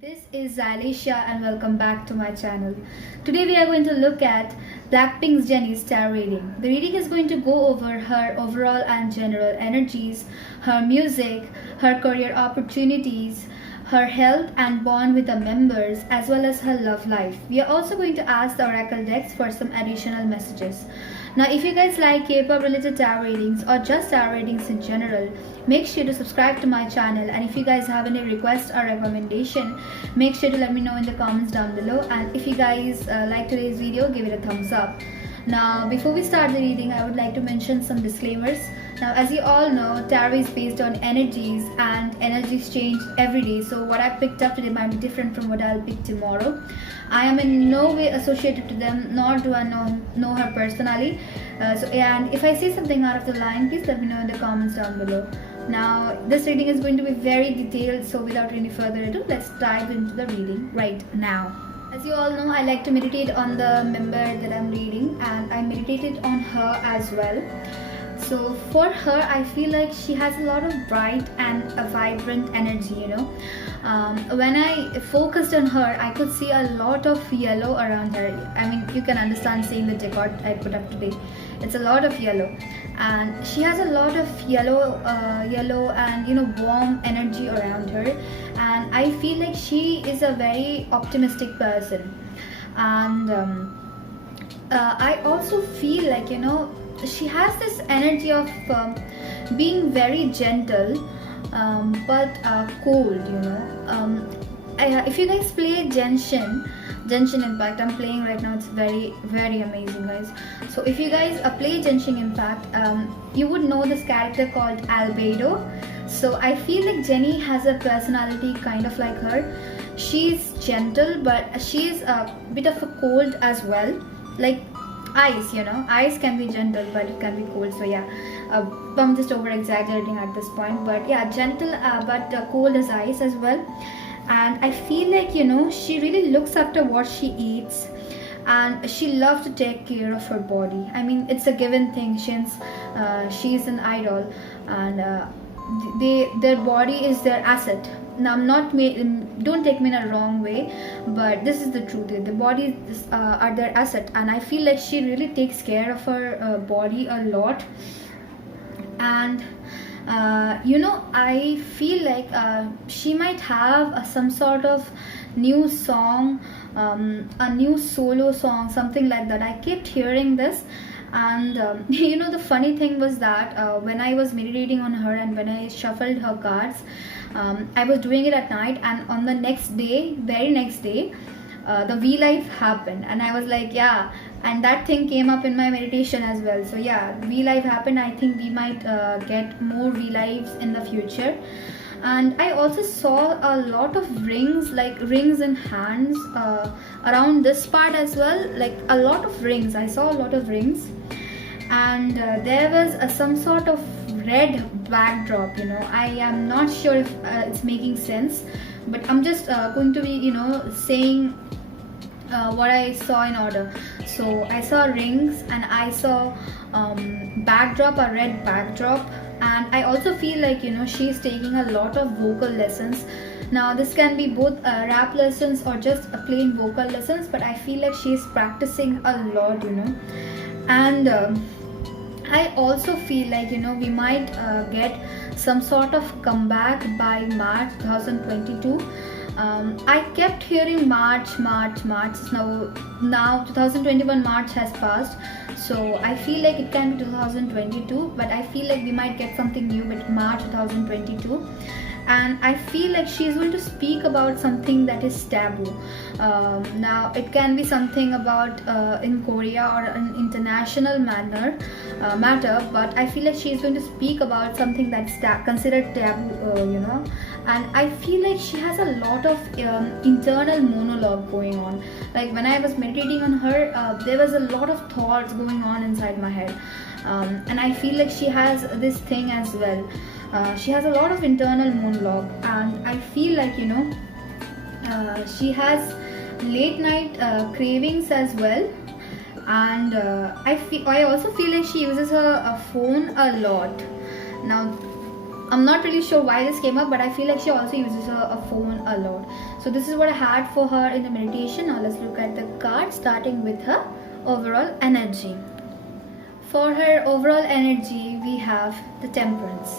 This is Xylesia and welcome back to my channel. Today we are going to look at BLACKPINK's Jennie's star reading. The reading is going to go over her overall and general energies, her music, her career opportunities, her health and bond with the members, as well as her love life. We are also going to ask the oracle decks for some additional messages. Now, if you guys like K-pop related tarot readings or just tarot readings in general, make sure to subscribe to my channel, and if you guys have any request or recommendation, make sure to let me know in the comments down below. And if you guys like today's video, give it a thumbs up. Now, before we start the reading, I would like to mention some disclaimers. Now, as you all know, tarot is based on energies and energies change every day. So what I picked up today might be different from what I'll pick tomorrow. I am in no way associated to them, nor do I know her personally. And if I say something out of the line, please let me know in the comments down below. Now, this reading is going to be very detailed, so without any further ado, let's dive into the reading right now. As you all know, I like to meditate on the member that I'm reading, and I meditated on her as well. So for her, I feel like she has a lot of bright and a vibrant energy, when I focused on her, I could see a lot of yellow around her. I mean, you can understand seeing the decor I put up today. It's a lot of yellow, and she has a lot of yellow and warm energy around her, and I feel like she is a very optimistic person. And I also feel like she has this energy of being very gentle, but cold. If you guys play Genshin Impact, I'm playing right now. It's very, very amazing, guys. So if you guys play Genshin Impact, you would know this character called Albedo. So I feel like Jennie has a personality kind of like her. She's gentle, but she's a bit of a cold as well. Like ice, ice can be gentle, but it can be cold. So yeah, I'm just over exaggerating at this point, but yeah, gentle but cold as ice as well. And I feel like she really looks after what she eats, and she loves to take care of her body. I mean, it's a given thing since she's an idol, and their body is their asset. Now, don't take me in a wrong way, but this is the truth. The body are their asset, and I feel like she really takes care of her body a lot. And I feel like she might have some sort of new song, a new solo song, something like that. I kept hearing this. And the funny thing was that when I was meditating on her and when I shuffled her cards, I was doing it at night, and on the next day, very next day, the V Live happened, and I was like, yeah, and that thing came up in my meditation as well. So yeah, V Live happened. I think we might get more V Lives in the future. And I also saw a lot of rings, like rings in hands around this part as well, like a lot of rings. I saw a lot of rings, and there was some sort of red backdrop. I am not sure if it's making sense, but I'm just going to be saying what I saw in order. So I saw rings, and I saw backdrop, a red backdrop. And I also feel like she's taking a lot of vocal lessons. Now, this can be both rap lessons or just plain vocal lessons, but I feel like she's practicing a lot. And I also feel like we might get some sort of comeback by March 2022. I kept hearing March. Now 2021 March has passed, so I feel like it can be 2022, but I feel like we might get something new with March 2022. And I feel like she's going to speak about something that is taboo. Now, it can be something about in Korea or an international matter, but I feel like she's going to speak about something that's considered taboo, and I feel like she has a lot of internal monologue going on. Like when I was meditating on her, there was a lot of thoughts going on inside my head, and I feel like she has this thing as well. She has a lot of internal monologue, and I feel like she has late night cravings as well. And I also feel like she uses her phone a lot. Now I'm not really sure why this came up, but I feel like she also uses a phone a lot. So this is what I had for her in the meditation. Now let's look at the card, starting with her overall energy. For her overall energy, we have the Temperance.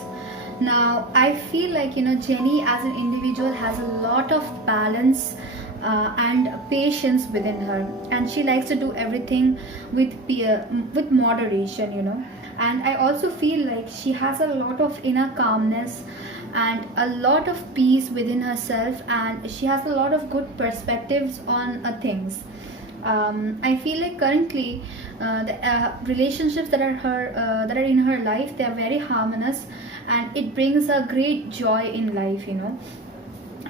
Now I feel like, you know, Jennie as an individual has a lot of balance and patience within her, and she likes to do everything with moderation, you know. And I also feel like she has a lot of inner calmness and a lot of peace within herself, and she has a lot of good perspectives on things. I feel like currently the relationships that are in her life, they are very harmonious, and it brings a great joy in life, you know.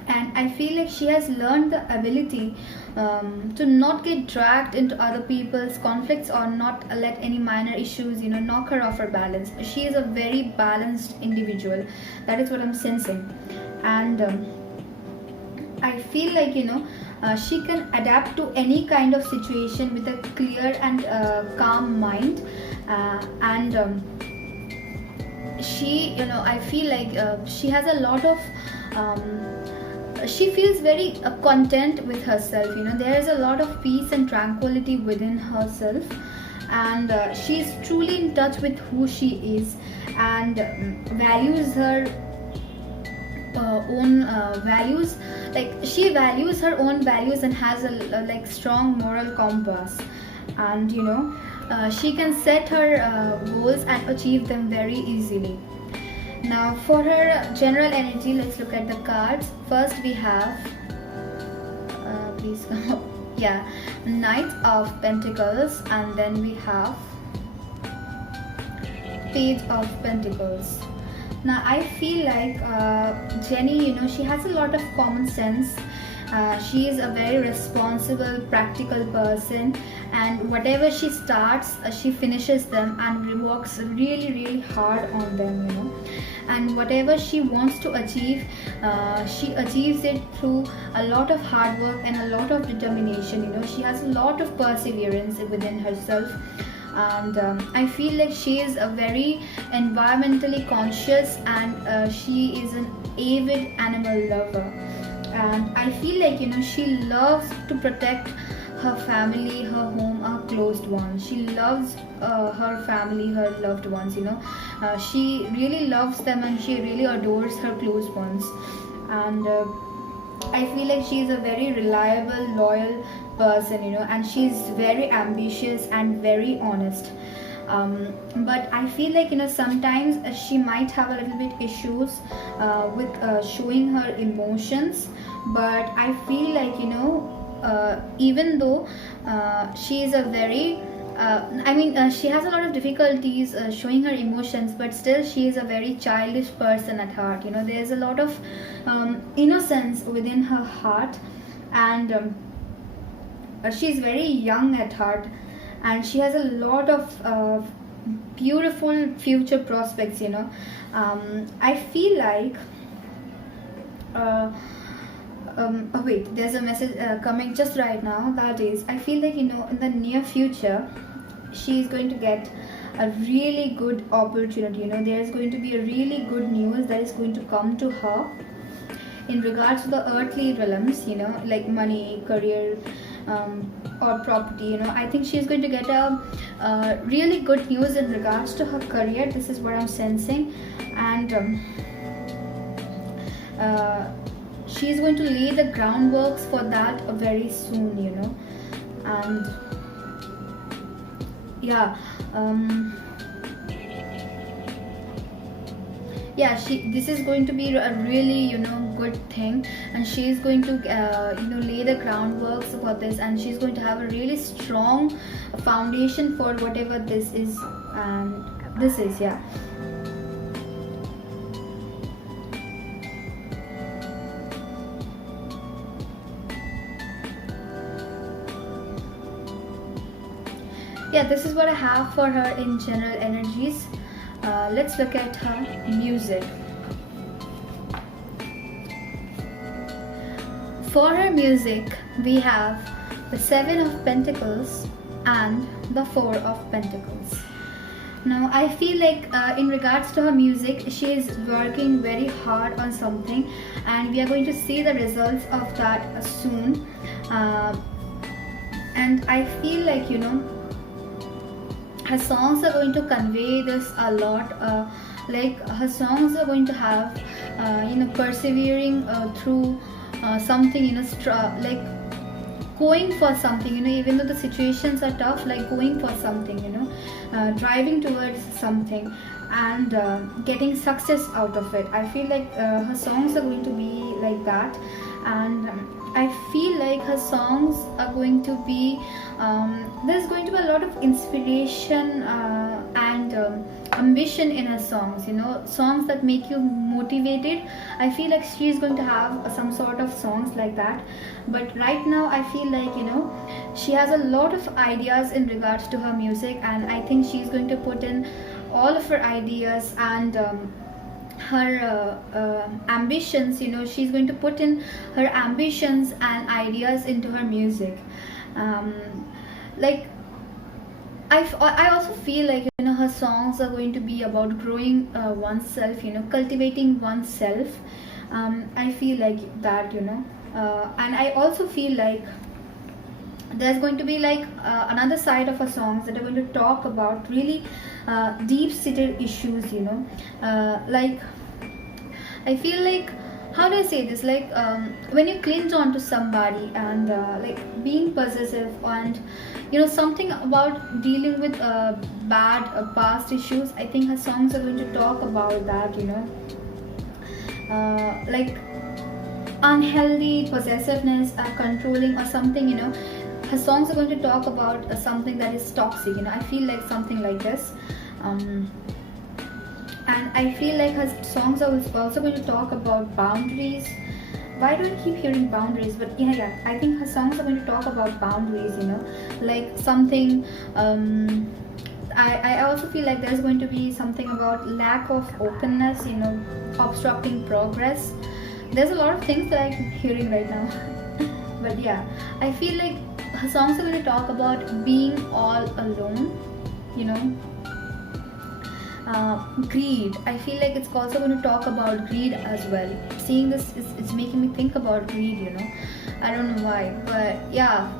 And I feel like she has learned the ability to not get dragged into other people's conflicts, or not let any minor issues, you know, knock her off her balance. She is a very balanced individual. That is what I'm sensing. And I feel like, you know, she can adapt to any kind of situation with a clear and calm mind. And she, you know, I feel like she has a lot of she feels very content with herself, you know. There is a lot of peace and tranquility within herself, and she is truly in touch with who she is, and values her own values. Like, she values her own values and has a like strong moral compass, and you know, she can set her goals and achieve them very easily. Now for her general energy, let's look at the cards. First we have please come up. Yeah, Knight of Pentacles, and then we have Page of Pentacles. Now I feel like Jennie, you know, she has a lot of common sense. She is a very responsible, practical person, and whatever she starts, she finishes them and works really hard on them, you know. And whatever she wants to achieve, she achieves it through a lot of hard work and a lot of determination, you know. She has a lot of perseverance within herself. And I feel like she is a very environmentally conscious, and she is an avid animal lover. And I feel like, you know, she loves to protect her family, her home, her closed ones. She loves her family, her loved ones, you know. She really loves them, and she really adores her close ones. And I feel like she is a very reliable, loyal person, you know, and she's very ambitious and very honest. But I feel like, you know, sometimes she might have a little bit issues with showing her emotions. But I feel like, you know, even though she is a very she has a lot of difficulties showing her emotions, but still she is a very childish person at heart, you know. There's a lot of innocence within her heart, and she's very young at heart, and she has a lot of beautiful future prospects, you know. I feel like oh wait, there's a message coming just right now. That is, I feel like, you know, in the near future she is going to get a really good opportunity, you know. There's going to be a really good news that is going to come to her in regards to the earthly realms, you know, like money, career, or property, you know. I think she's going to get a really good news in regards to her career. This is what I'm sensing. And she's going to lay the groundworks for that very soon, you know. And yeah, this is going to be a really, you know, good thing, and she is going to you know, lay the groundworks for this, and she's going to have a really strong foundation for whatever this is. And this is, yeah. Yeah, this is what I have for her in general energies. Let's look at her music. For her music, we have the Seven of Pentacles and the Four of Pentacles. Now I feel like in regards to her music, she is working very hard on something, and we are going to see the results of that soon. Uh, and I feel like, you know, her songs are going to convey this a lot. Like her songs are going to have, you know, persevering through something, you know, like going for something, you know, even though the situations are tough, like going for something, you know, driving towards something, and getting success out of it. I feel like her songs are going to be like that. And I feel like her songs are going to be, there's going to be a lot of inspiration and ambition in her songs, you know, songs that make you motivated. I feel like she's going to have some sort of songs like that. But right now I feel like, you know, she has a lot of ideas in regards to her music, and I think she's going to put in all of her ideas and her ambitions, you know, she's going to put in her ambitions and ideas into her music. Like I also feel like, you know, her songs are going to be about growing oneself, you know, cultivating oneself. I feel like that, you know, and I also feel like there's going to be like another side of her songs that are going to talk about really deep-seated issues, you know, like I feel like, how do I say this, like when you cling on to somebody and like being possessive, and you know, something about dealing with bad past issues. I think her songs are going to talk about that, you know, like unhealthy possessiveness, controlling or something, you know. Her songs are going to talk about something that is toxic, you know. I feel like something like this. And I feel like her songs are also going to talk about boundaries. Why do I keep hearing boundaries? But yeah, I think her songs are going to talk about boundaries, you know, like something. I also feel like there's going to be something about lack of openness, you know, obstructing progress. There's a lot of things that I'm hearing right now. But yeah, I feel like her songs are going to talk about being all alone, you know. Greed. I feel like it's also going to talk about greed as well. Seeing this, it's making me think about greed, you know. I don't know why, but yeah,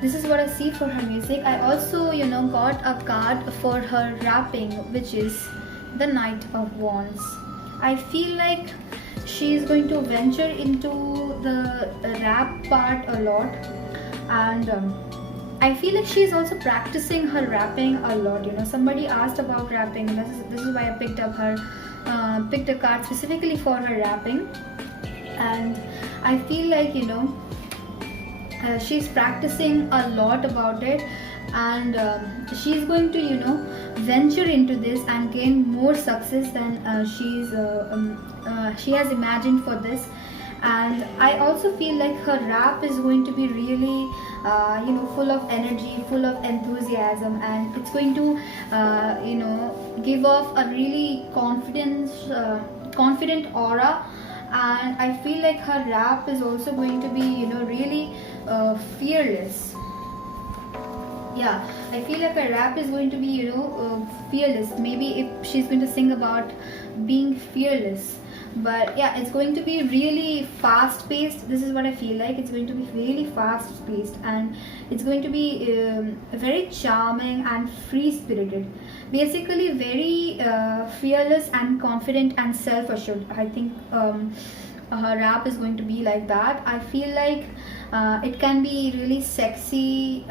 this is what I see for her music. I also, you know, got a card for her rapping, which is the Knight of Wands. I feel like she is going to venture into the rap part a lot, and I feel like she is also practicing her rapping a lot. You know, somebody asked about rapping. This is why I picked up her, picked a card specifically for her rapping, and I feel like, you know, she's practicing a lot about it, and she's going to, you know, venture into this and gain more success than she has imagined for this. And I also feel like her rap is going to be really you know, full of energy, full of enthusiasm, and it's going to you know, give off a really confident aura. And I feel like her rap is also going to be, you know, really fearless. Yeah, I feel like her rap is going to be, you know, fearless. Maybe if she's going to sing about being fearless, but yeah, it's going to be really fast paced. This is what I feel like. It's going to be really fast paced, and it's going to be very charming and free spirited, basically very fearless and confident and self assured. I think her rap is going to be like that. I feel like it can be really sexy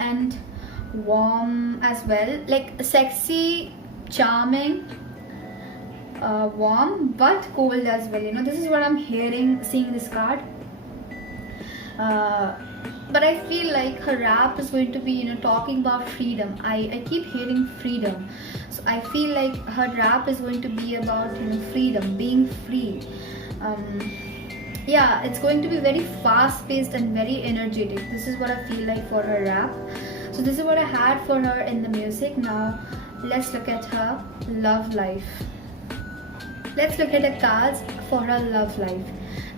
and warm as well, like sexy, charming, warm but cold as well. You know, this is what I'm hearing seeing this card. But I feel like her rap is going to be, you know, talking about freedom. I keep hearing freedom, so I feel like her rap is going to be about, you know, freedom, being free. Yeah, it's going to be very fast paced and very energetic. This is what I feel like for her rap. So this is what I had for her in the music. Now let's look at her love life. Let's look at the cards for her love life.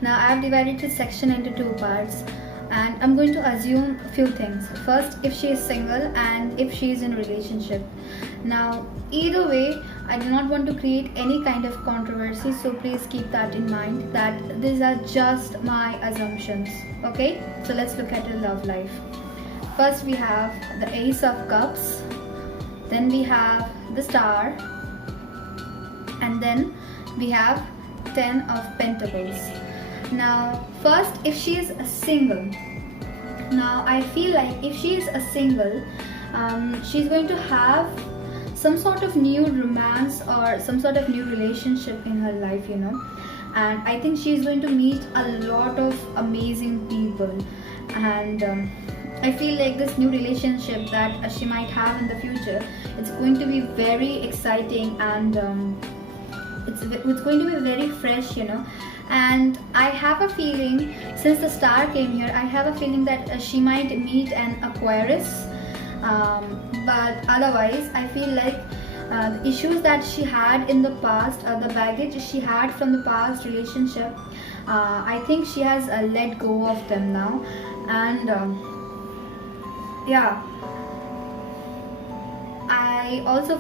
Now I have divided this section into two parts. and I'm going to assume a few things. First, if she is single and if she is in a relationship. Now, either way, I do not want to create any kind of controversy, so please keep that in mind that these are just my assumptions. Okay, so let's look at her love life. First, we have the Ace of Cups, then we have the Star, and then we have 10 of Pentacles. Now, first, if she is a single, now I feel like if she is a single, she's going to have some sort of new romance or some sort of new relationship in her life, you know. And I think she's going to meet a lot of amazing people, and I feel like this new relationship that she might have in the future, it's going to be very exciting, and it's going to be very fresh, you know. And I have a feeling, since the Star came here, I have a feeling that she might meet an Aquarius, but otherwise I feel like the issues that she had in the past, the baggage she had from the past relationship, I think she has let go of them now. And yeah, I also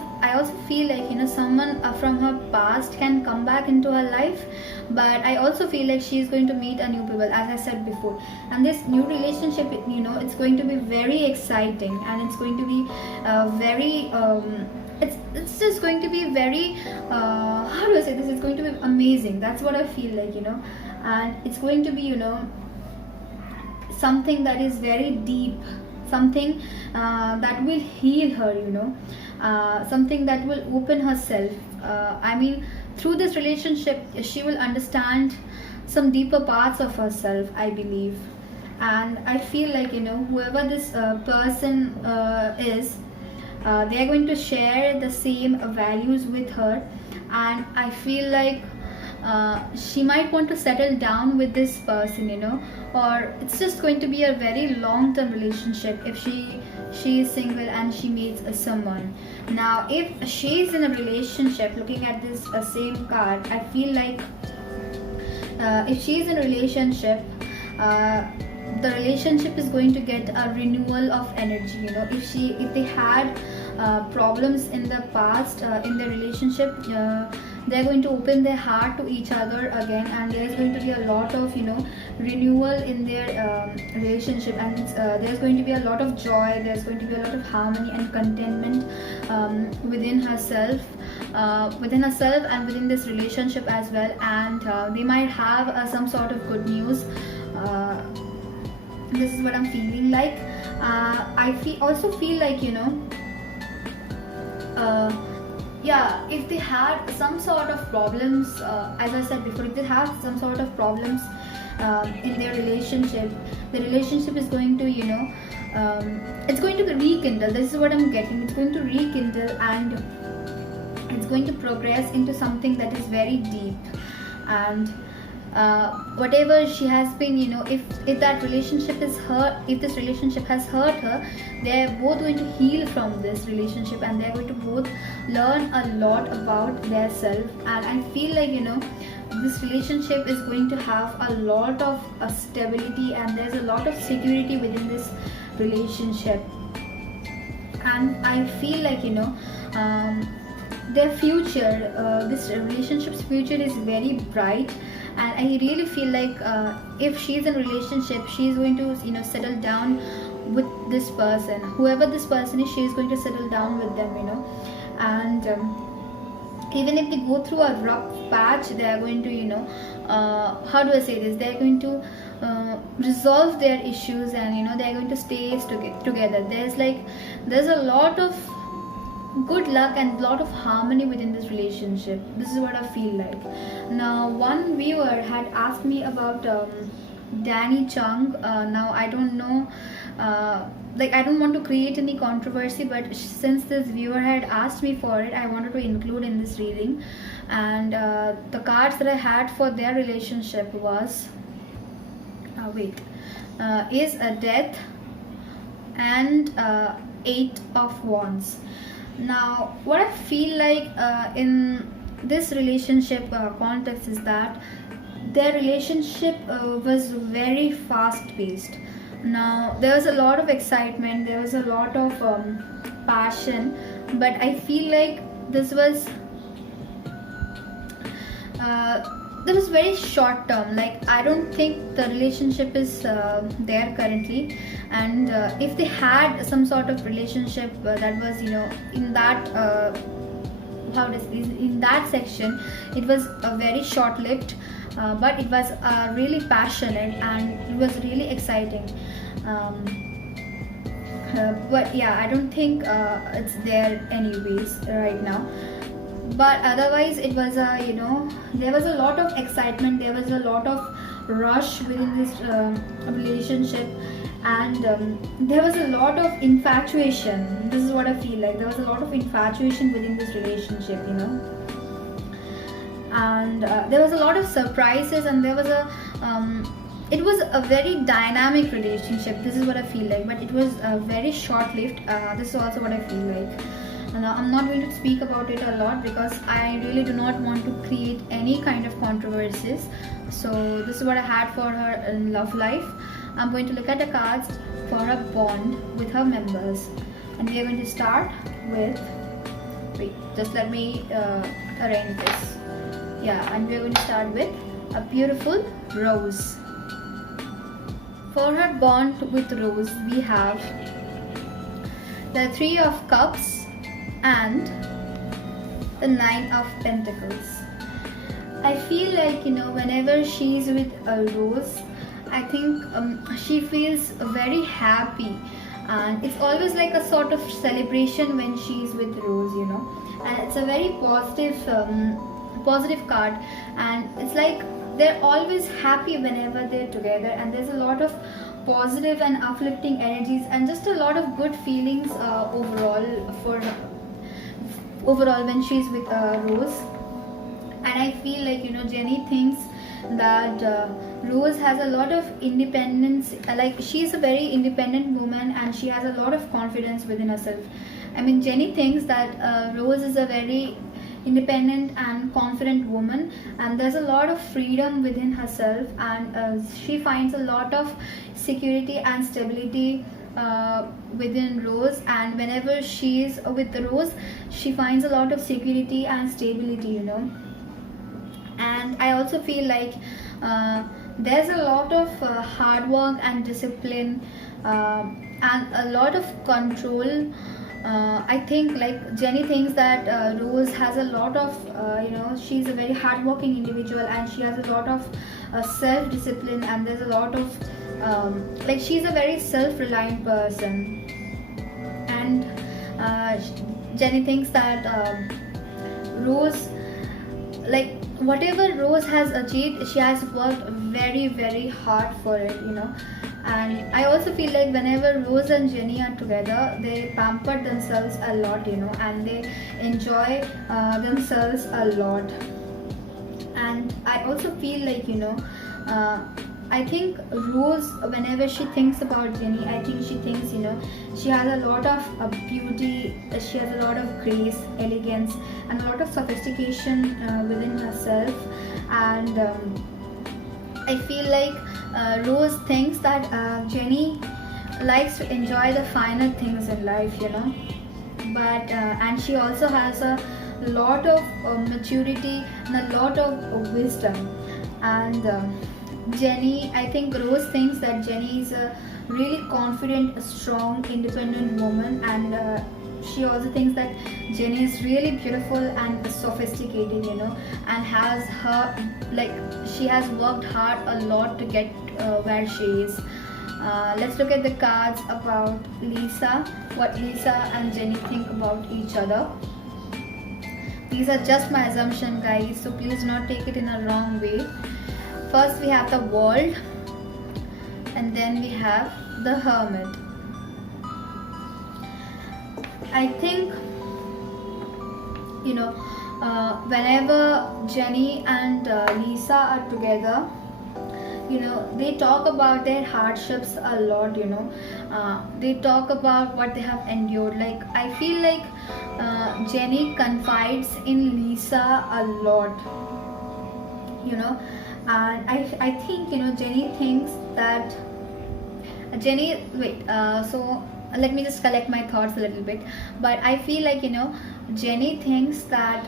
feel like, you know, someone from her past can come back into her life, but I also feel like she is going to meet a new people, as I said before. And this new relationship, you know, it's going to be very exciting, and it's going to be very it's just going to be very how do I say this, it's going to be amazing. That's what I feel like, you know. And it's going to be, you know, something that is very deep, something that will heal her, you know, something that will open herself. I mean, through this relationship she will understand some deeper parts of herself, I believe. And I feel like, you know, whoever this person is, they are going to share the same values with her, and I feel like she might want to settle down with this person, you know, or it's just going to be a very long-term relationship if she is single and she meets someone. Now, if she is in a relationship, looking at this same card, I feel like if she is in a relationship, the relationship is going to get a renewal of energy, you know. If they had problems in the past in their relationship, they're going to open their heart to each other again, and there's going to be a lot of, you know, renewal in their relationship, and there's going to be a lot of joy, there's going to be a lot of harmony and contentment within herself and within this relationship as well. And they might have some sort of good news. This is what I'm feeling like. I also feel like, you know, yeah, if they had some sort of problems, as I said before, if they have some sort of problems in their relationship, the relationship is going to, you know, it's going to rekindle. This is what I'm getting. It's going to rekindle, and it's going to progress into something that is very deep. And whatever she has been, you know, if that relationship is hurt, if this relationship has hurt her, they're both going to heal from this relationship, and they're going to both learn a lot about their self. And I feel like, you know, this relationship is going to have a lot of stability, and there's a lot of security within this relationship. And I feel like, you know, their future, this relationship's future is very bright. And I really feel like if she's in a relationship, she's going to, you know, settle down with this person. Whoever this person is, she's going to settle down with them, you know. And even if they go through a rough patch, they are going to, you know, how do I say this, they're going to resolve their issues, and, you know, they're going to stay together. There's a lot of good luck and a lot of harmony within this relationship. This is what I feel like. Now, one viewer had asked me about Danny Chung. Now, I don't know, like, I don't want to create any controversy, but since this viewer had asked me for it, I wanted to include in this reading. And the cards that I had for their relationship was is a Death and 8 of Wands. Now, what I feel like in this relationship context is that their relationship was very fast paced. Now there was a lot of excitement, there was a lot of passion, but I feel like this was that was very short term. Like, I don't think the relationship is there currently, and if they had some sort of relationship that was, you know, in that how does in that section, it was very short lived, but it was really passionate and it was really exciting. um, but yeah, I don't think it's there anyways right now. But otherwise it was a, you know, there was a lot of excitement, there was a lot of rush within this relationship, and there was a lot of infatuation. This is what I feel like, there was a lot of infatuation within this relationship, you know. And there was a lot of surprises, and there was a it was a very dynamic relationship. This is what I feel like, but it was very short lived. This is also what I feel like. And I'm not going to speak about it a lot because I really do not want to create any kind of controversies. So this is what I had for her in love life. I'm going to look at the cards for a bond with her members, and we are going to start with, wait, just let me arrange this. Yeah, and we are going to start with a beautiful rose. For her bond with Rose, we have the Three of Cups and the Nine of Pentacles. I feel like, you know, whenever she's with a Rose, I think she feels very happy, and it's always like a sort of celebration when she's with Rose, you know. And it's a very positive card, and it's like they're always happy whenever they're together, and there's a lot of positive and uplifting energies and just a lot of good feelings overall when she's with Rose. And I feel like, you know, Jennie thinks that Rose has a lot of independence, like she's a very independent woman and she has a lot of confidence within herself. I mean, Jennie thinks that Rose is a very independent and confident woman, and there's a lot of freedom within herself, and she finds a lot of security and stability within Rose. And whenever she's with Rose, she finds a lot of security and stability, you know. And I also feel like there's a lot of hard work and discipline, and a lot of control. I think like Jennie thinks that Rose has a lot of, you know, she's a very hardworking individual, and she has a lot of self-discipline, and there's a lot of like she's a very self-reliant person. And Jennie thinks that Rose, like whatever Rose has achieved, she has worked very, very hard for it, you know. And I also feel like whenever Rose and Jennie are together, they pamper themselves a lot, you know, and they enjoy themselves a lot. And I also feel like, you know, I think Rose, whenever she thinks about Jennie, I think she thinks, you know, she has a lot of beauty, she has a lot of grace, elegance, and a lot of sophistication within herself. And I feel like Rose thinks that Jennie likes to enjoy the finer things in life, you know. But and she also has a lot of maturity and a lot of wisdom. And Jennie, I think Rose thinks that Jennie is a really confident, strong, independent woman, and she also thinks that Jennie is really beautiful and sophisticated, you know, and has her, like, she has worked hard a lot to get where she is. Let's look at the cards about Lisa, what Lisa and Jennie think about each other. These are just my assumption, guys, so please do not take it in a wrong way. First we have the World, and then we have the Hermit. I think, you know, whenever Jennie and Lisa are together, you know, they talk about their hardships a lot, you know. They talk about what they have endured. Like, I feel like Jennie confides in Lisa a lot, you know. And I think, Jennie thinks that Jennie wait so let me just collect my thoughts a little bit. But I feel like, Jennie thinks that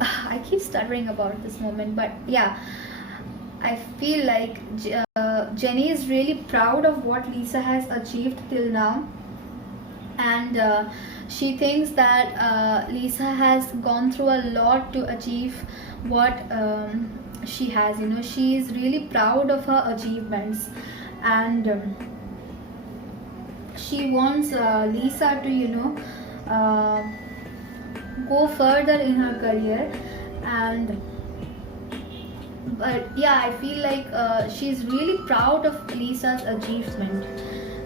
I keep stuttering about this moment, but yeah, I feel like Jennie is really proud of what Lisa has achieved till now. And she thinks that Lisa has gone through a lot to achieve what she has. She is really proud of her achievements. And she wants Lisa to go further in her career. And but yeah, I feel like she's really proud of Lisa's achievement.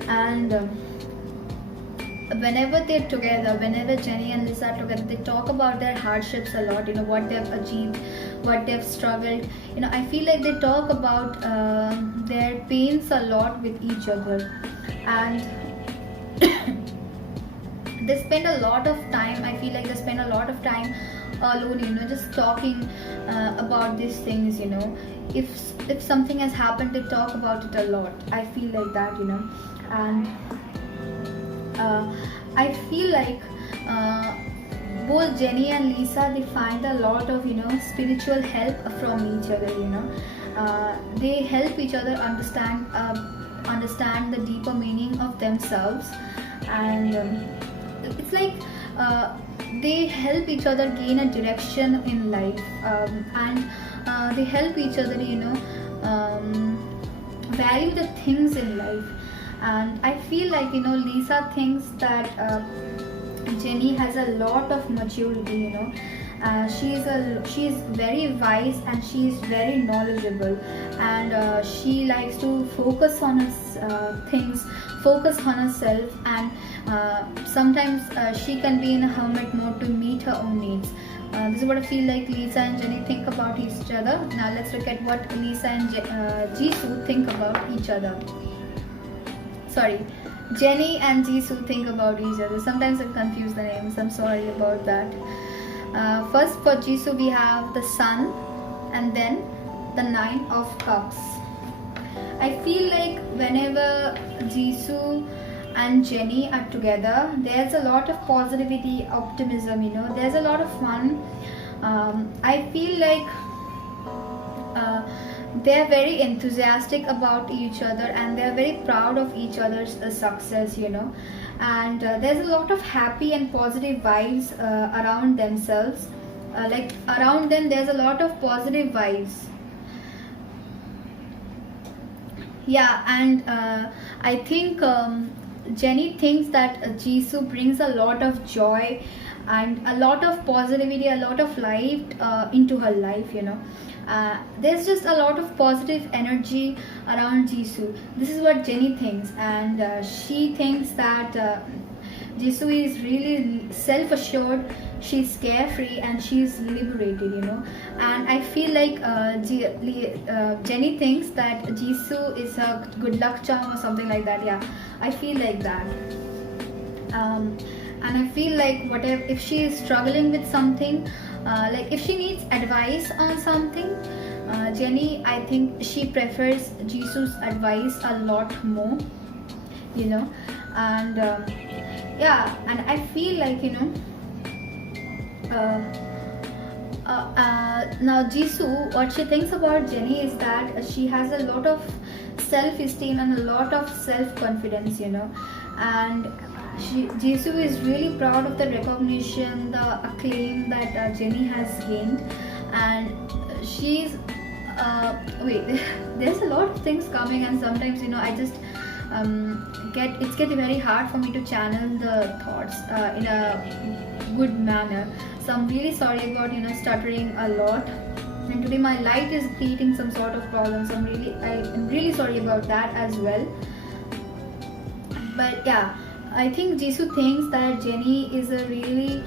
And whenever they're together, whenever Jennie and Lisa are together, they talk about their hardships a lot, what they've achieved, what they've struggled. I feel like they talk about their pains a lot with each other. And they spend a lot of time, I feel like they spend a lot of time alone, just talking about these things. If something has happened, they talk about it a lot. I feel like that. And I feel like both Jennie and Lisa, they find a lot of spiritual help from each other. They help each other understand the deeper meaning of themselves. And it's like they help each other gain a direction in life. And they help each other value the things in life. And I feel like Lisa thinks that Jennie has a lot of maturity. She's very wise, and she's very knowledgeable. And she likes to focus on things, focus on herself. And sometimes she can be in a hermit mode to meet her own needs. This is what I feel like Lisa and Jennie think about each other. Now let's look at what Lisa and Jisoo think about each other. Sorry, Jennie and Jisoo think about each other. Sometimes I confuse the names, I'm sorry about that. First for Jisoo we have the Sun, and then the Nine of Cups. I feel like whenever Jisoo and Jennie are together, there's a lot of positivity, optimism, there's a lot of fun. I feel like they're very enthusiastic about each other, and they're very proud of each other's success. And there's a lot of happy and positive vibes around themselves. Like around them there's a lot of positive vibes. Yeah. And I think Jennie thinks that Jisoo brings a lot of joy and a lot of positivity, a lot of light into her life. There's just a lot of positive energy around Jisoo. This is what Jennie thinks. And she thinks that Jisoo is really self-assured, she's carefree, and she's liberated. And I feel like Jennie thinks that Jisoo is a good luck charm or something like that. Yeah, I feel like that. And I feel like whatever, if she is struggling with something, like if she needs advice on something, Jennie, I think she prefers Jisoo's advice a lot more. And yeah, and I feel like now Jisoo, what she thinks about Jennie is that she has a lot of self-esteem and a lot of self-confidence. And Jisoo is really proud of the recognition, the acclaim that Jennie has gained. And she's there's a lot of things coming, and sometimes I just it's getting very hard for me to channel the thoughts in a good manner. So I'm really sorry about stuttering a lot, and today my light is creating some sort of problems. I'm really sorry about that as well. But yeah, I think Jisoo thinks that Jennie is a really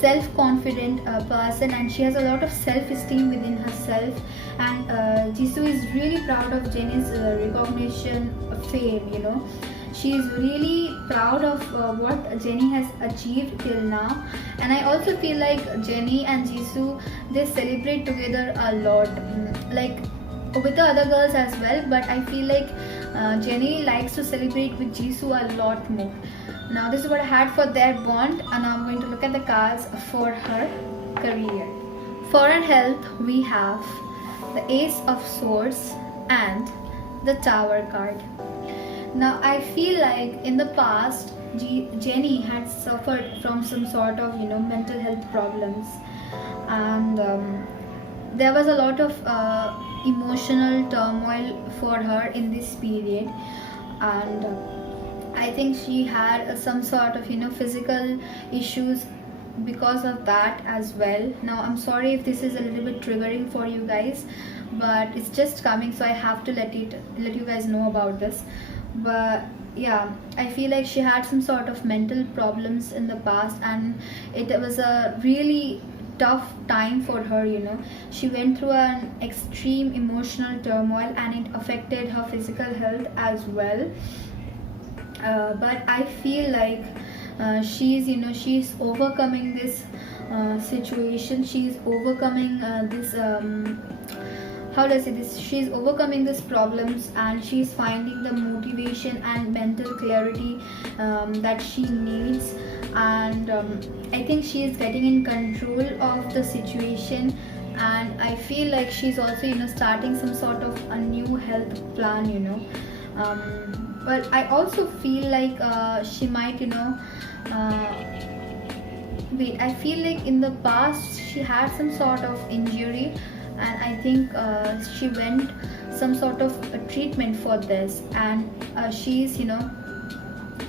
self-confident person, and she has a lot of self-esteem within herself. And Jisoo is really proud of Jennie's recognition, fame. she is really proud of what Jennie has achieved till now. And I also feel like Jennie and Jisoo, they celebrate together a lot, like with the other girls as well, but I feel like Jennie likes to celebrate with Jisoo a lot more. Now this is what I had for their bond, and now I'm going to look at the cards for her career. For her health, we have the Ace of Swords and the Tower card. Now I feel like in the past Jennie had suffered from some sort of mental health problems, and there was a lot of emotional turmoil for her in this period, and I think she had some sort of physical issues because of that as well. Now I'm sorry if this is a little bit triggering for you guys, but it's just coming, so I have to let you guys know about this. But yeah, I feel like she had some sort of mental problems in the past, and it was a really tough time for her. She went through an extreme emotional turmoil, and it affected her physical health as well. But I feel like she's overcoming this situation. She's overcoming this how do I say this, she's overcoming these problems, and she's finding the motivation and mental clarity that she needs. And I think she is getting in control of the situation, and I feel like she's also starting some sort of a new health plan. But I also feel like she might wait, I feel like in the past she had some sort of injury, and I think she went some sort of a treatment for this, and she's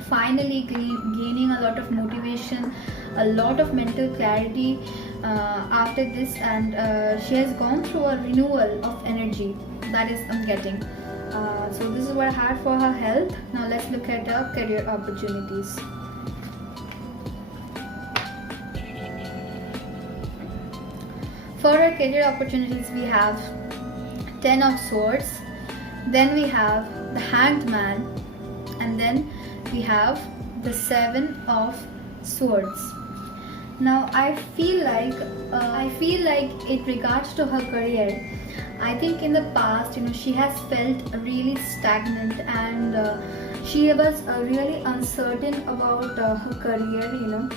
finally gaining a lot of motivation, a lot of mental clarity after this, and she has gone through a renewal of energy. That is I'm getting. So this is what I had for her health. Now let's look at her career opportunities. For our career opportunities, we have 10 of Swords, then we have the Hanged Man, and then we have the 7 of Swords. Now I feel like in regards to her career, I think in the past she has felt really stagnant, and she was really uncertain about her career,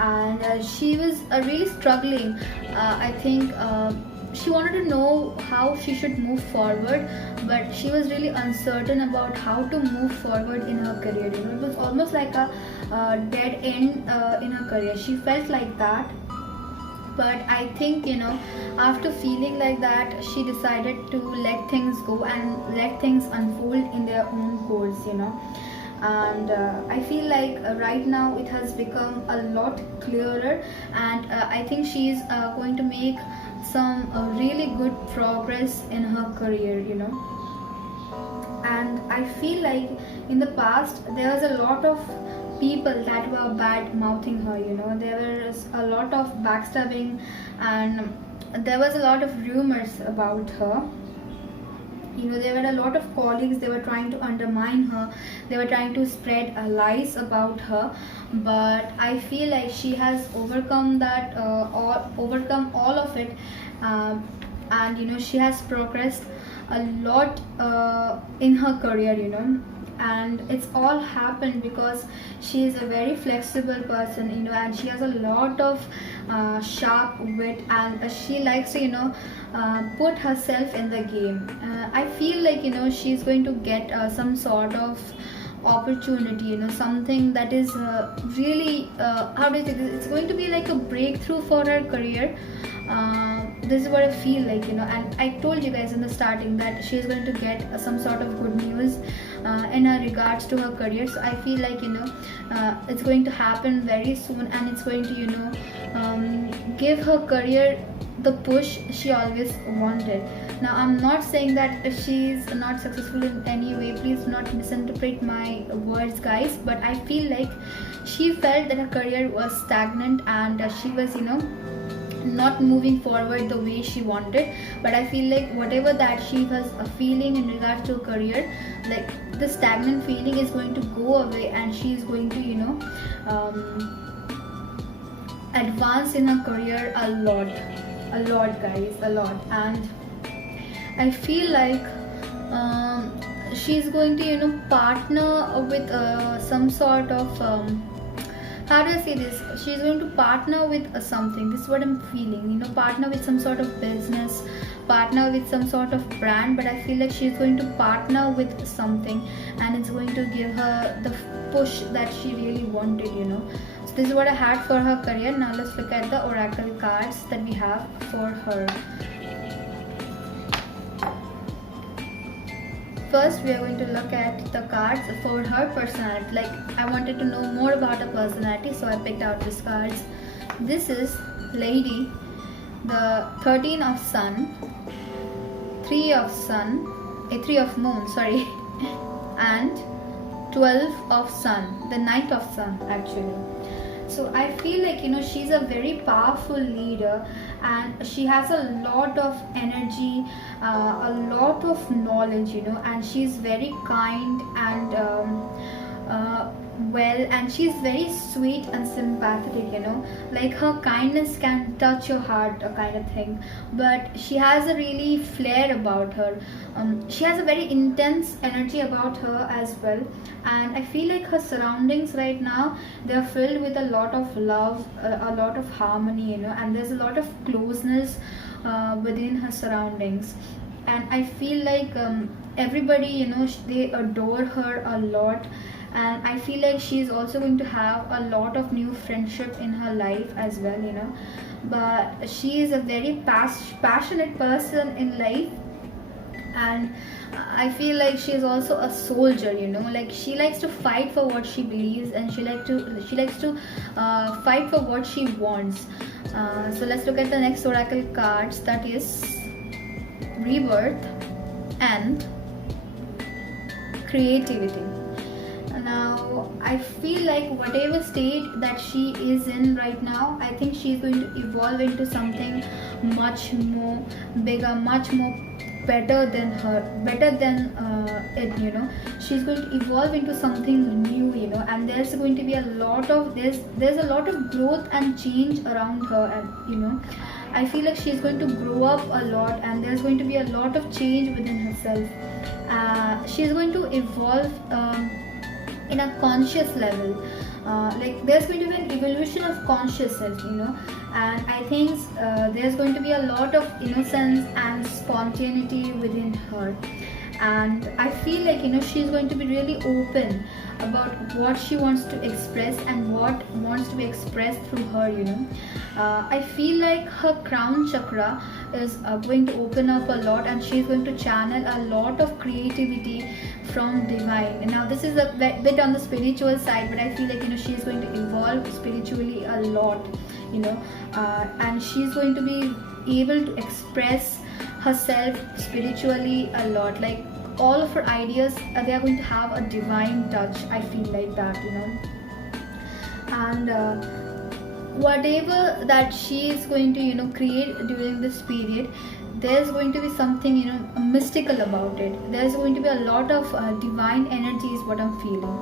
and she was really struggling. I think she wanted to know how she should move forward, but she was really uncertain about how to move forward in her career. It was almost like a dead end in her career. She felt like that. But I think after feeling like that, she decided to let things go and let things unfold in their own course. And I feel like right now it has become a lot clearer, and I think she's going to make some really good progress in her career. And I feel like in the past there was a lot of people that were bad mouthing her. There was a lot of backstabbing, and there was a lot of rumors about her. There were a lot of colleagues, they were trying to undermine her, they were trying to spread lies about her. But I feel like she has overcome that, overcome all of it, and she has progressed a lot in her career. And it's all happened because she is a very flexible person, and she has a lot of sharp wit, and she likes to put herself in the game. I feel like she's going to get some sort of opportunity, something that is really how do I say this, it's going to be like a breakthrough for her career. This is what I feel like, and I told you guys in the starting that she is going to get some sort of good news in regards to her career. So I feel like it's going to happen very soon, and it's going to give her career the push she always wanted. Now I'm not saying that if she's not successful in any way, please do not misinterpret my words, guys, but I feel like she felt that her career was stagnant, and she was not moving forward the way she wanted. But I feel like whatever that she was feeling in regards to career, like the stagnant feeling is going to go away, and she is going to advance in her career a lot guys, a lot. And I feel like she's going to partner with some sort of how do I say this? She's going to partner with something. This is what I'm feeling. Partner with some sort of business, partner with some sort of brand. But I feel like she's going to partner with something, and it's going to give her the push that she really wanted. So this is what I had for her career. Now let's look at the oracle cards that we have for her. First, we are going to look at the cards for her personality. Like, I wanted to know more about her personality, so I picked out these cards. This is Lady, the 13 of Sun, 3 of Sun, 3 of Moon, sorry, and 12 of Sun, the 9th of Sun actually. So I feel like she's a very powerful leader, and she has a lot of energy, a lot of knowledge, and she's very kind and well, and she's very sweet and sympathetic, like her kindness can touch your heart, a kind of thing. But she has a really flair about her. She has a very intense energy about her as well. And I feel like her surroundings right now, they're filled with a lot of love, a lot of harmony, and there's a lot of closeness within her surroundings. And I feel like everybody, they adore her a lot. And I feel like she's also going to have a lot of new friendship in her life as well, but she is a very passionate person in life. And I feel like she's also a soldier, like she likes to fight for what she believes, and she likes to fight for what she wants. So let's look at the next oracle cards, that is Rebirth and Creativity. Now I feel like whatever state that she is in right now, I think she's going to evolve into something much more bigger, much more better than it. She's going to evolve into something new, and there's going to be a lot of there's a lot of growth and change around her. And I feel like she's going to grow up a lot, and there's going to be a lot of change within herself. She's going to evolve in a conscious level. Like there's going to be an evolution of consciousness, and I think there's going to be a lot of innocence and spontaneity within her. And I feel like she's going to be really open about what she wants to express and what wants to be expressed through her. I feel like her crown chakra is going to open up a lot, and she's going to channel a lot of creativity from divine. And now this is a bit on the spiritual side, but I feel like she's going to evolve spiritually a lot, and she's going to be able to express herself spiritually a lot. Like all of her ideas, they are going to have a divine touch. I feel like that, and whatever that she is going to create during this period, there's going to be something mystical about it. There's going to be a lot of divine energy is what I'm feeling.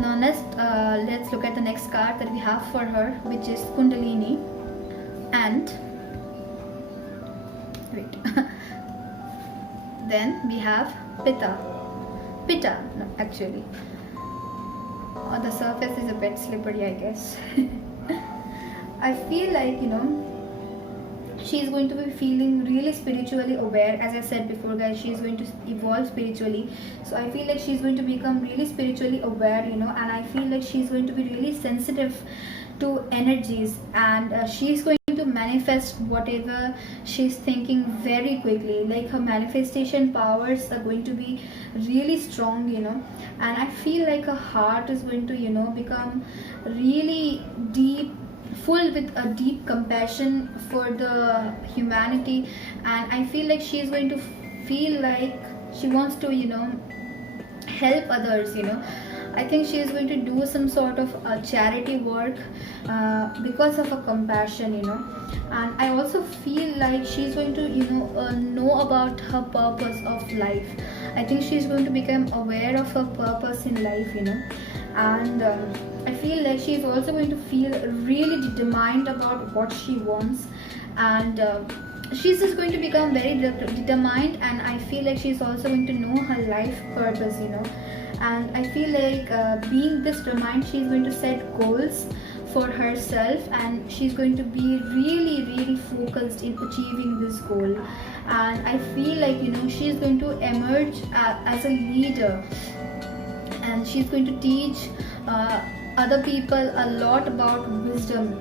Now let's look at the next card that we have for her, which is Kundalini and wait then we have Pitta. No, actually the surface is a bit slippery, I guess. I feel like she's going to be feeling really spiritually aware. As I said before, guys, she's going to evolve spiritually. So I feel like she's going to become really spiritually aware, and I feel like she's going to be really sensitive to energies, and she's going to manifest whatever she's thinking very quickly. Like her manifestation powers are going to be really strong, and I feel like her heart is going to become really deep, full with a deep compassion for the humanity. And I feel like she's going to feel like she wants to help others. I think she is going to do some sort of charity work because of her compassion, and I also feel like she's going to know about her purpose of life. I think she's going to become aware of her purpose in life, and I feel like she's also going to feel really determined about what she wants, and she's just going to become very determined, and I feel like she's also going to know her life purpose, and I feel like being this determined, she's going to set goals for herself, and she's going to be really focused in achieving this goal. And I feel like she's going to emerge as a leader, and she's going to teach other people a lot about wisdom,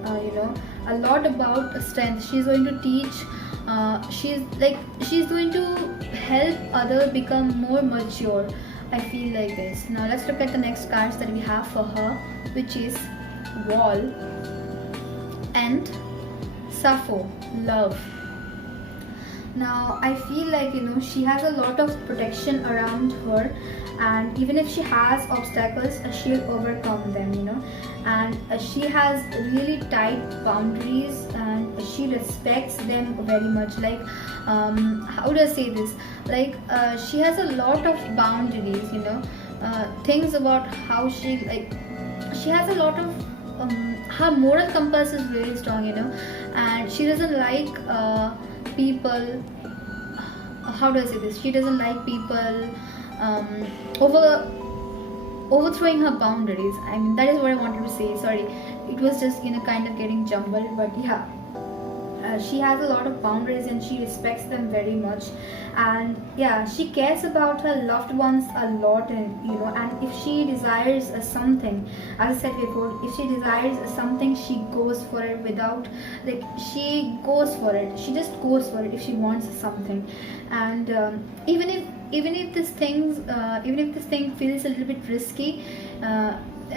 a lot about strength. She's going to teach she's going to help others become more mature. I feel like this. Now let's look at the next cards that we have for her, which is Wall and Sappho, Love. Now I feel like she has a lot of protection around her, and even if she has obstacles, she'll overcome them, and she has really tight boundaries, and she respects them very much. Like how do I say this, like she has a lot of boundaries, things about how she has a lot of her moral compass is really strong, and she doesn't like people, how do I say this, she doesn't like people overthrowing her boundaries. I mean, that is what I wanted to say. Sorry, it was just kind of getting jumbled, but yeah. She has a lot of boundaries and she respects them very much, and yeah, she cares about her loved ones a lot, and and if she desires something, as I said before, if she desires something, she goes for it without, like, she goes for it, she just goes for it if she wants something. And even if this thing feels a little bit risky,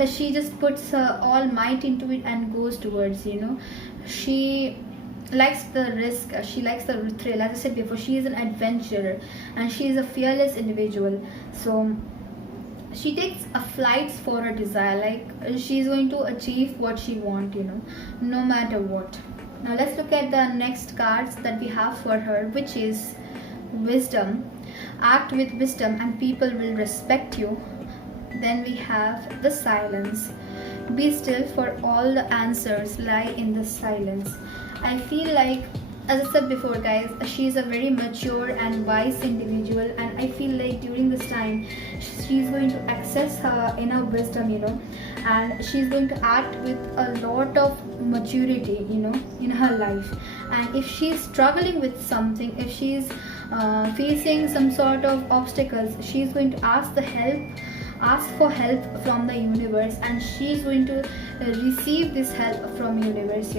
she just puts her all might into it and goes towards, she likes the risk, she likes the thrill. As I said before, she is an adventurer and she is a fearless individual, so she takes a flights for her desire. Like, she's going to achieve what she wants, no matter what. Now let's look at the next cards that we have for her, which is Wisdom. Act with wisdom and people will respect you. Then we have the Silence. Be still, for all the answers lie in the silence. I feel like, as I said before, guys, she's a very mature and wise individual, and I feel like during this time she's going to access her inner wisdom, and she's going to act with a lot of maturity, in her life. And if she's struggling with something, if she's facing some sort of obstacles, she's going to ask for help from the universe, and she's going to receive this help from universe,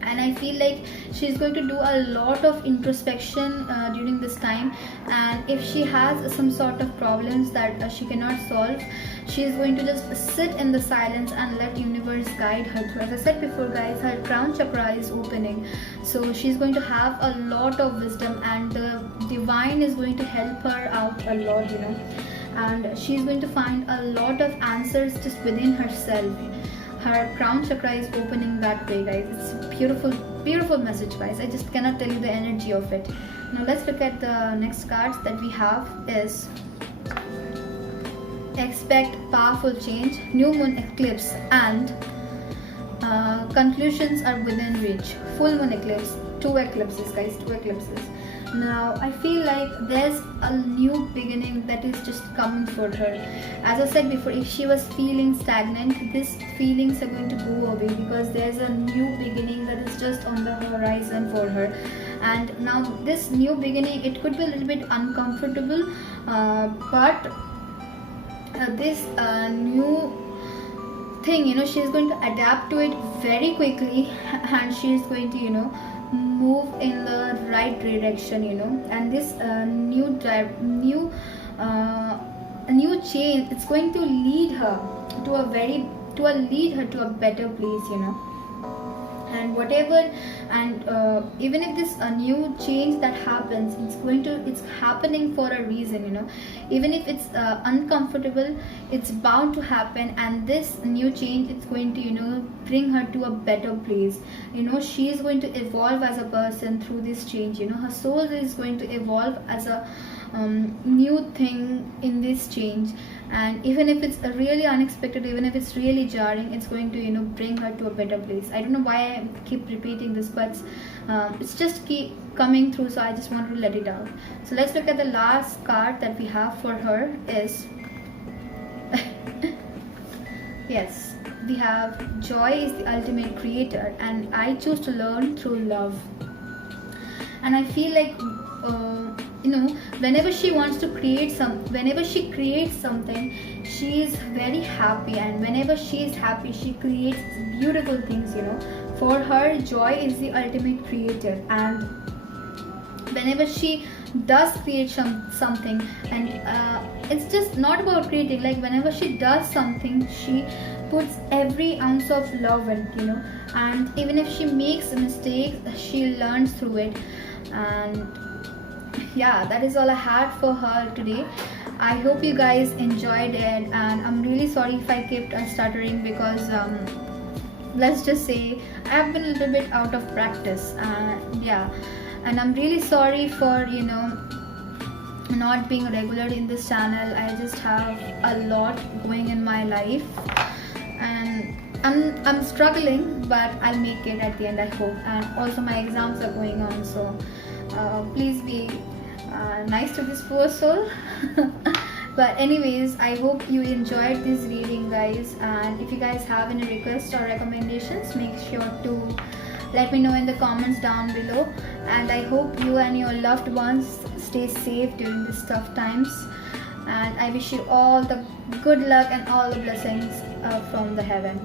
and I feel like she's going to do a lot of introspection during this time. And if she has some sort of problems that she cannot solve, she's going to just sit in the silence and let universe guide her through. As I said before, guys, her crown chakra is opening, so she's going to have a lot of wisdom, and the divine is going to help her out a lot, and she's going to find a lot of answers just within herself. Her crown chakra is opening that way, guys. It's a beautiful message, guys. I just cannot tell you the energy of it. Now let's look at the next cards that we have is Expect Powerful Change, New Moon Eclipse, and conclusions are within reach. Full moon eclipse, two eclipses, guys, two eclipses. Now I feel like there's a new beginning that is just coming for her. As I said before, if she was feeling stagnant, these feelings are going to go away, because there's a new beginning that is just on the horizon for her. And now this new beginning, it could be a little bit uncomfortable, but this new thing, she's going to adapt to it very quickly, and she's going to move in the right direction, and this new change, it's going to lead her to a better place, and whatever, and even if this a new change that happens, it's happening for a reason, you know. Even if it's uncomfortable, it's bound to happen, and this new change, it's going to, you know, bring her to a better place. You know, she is going to evolve as a person through this change. You know, her soul is going to evolve as a new thing in this change. And even if it's really unexpected, even if it's really jarring, it's going to, you know, bring her to a better place. I don't know why I keep repeating this, but it's just keep coming through, so I just want to let it out. So let's look at the last card that we have for her is yes, we have joy is the ultimate creator, and I choose to learn through love. And I feel like you know, whenever she wants to whenever she creates something, she is very happy, and whenever she is happy, she creates beautiful things, you know. For her, joy is the ultimate creator, and whenever she does create something, and it's just not about creating, like whenever she does something, she puts every ounce of love in, you know. And even if she makes mistakes, she learns through it. And yeah, that is all I had for her today. I hope you guys enjoyed it, and I'm really sorry if I kept stuttering, because let's just say I've been a little bit out of practice, yeah. And I'm really sorry for, you know, not being regular in this channel. I just have a lot going in my life, and I'm struggling, but I'll make it at the end, I hope. And also my exams are going on, so please be nice to this poor soul. But anyways, I hope you enjoyed this reading, guys, and if you guys have any requests or recommendations, make sure to let me know in the comments down below. And I hope you and your loved ones stay safe during these tough times, and I wish you all the good luck and all the blessings from the heaven.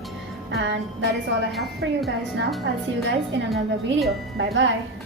And that is all I have for you guys now. I'll see you guys in another video. Bye bye.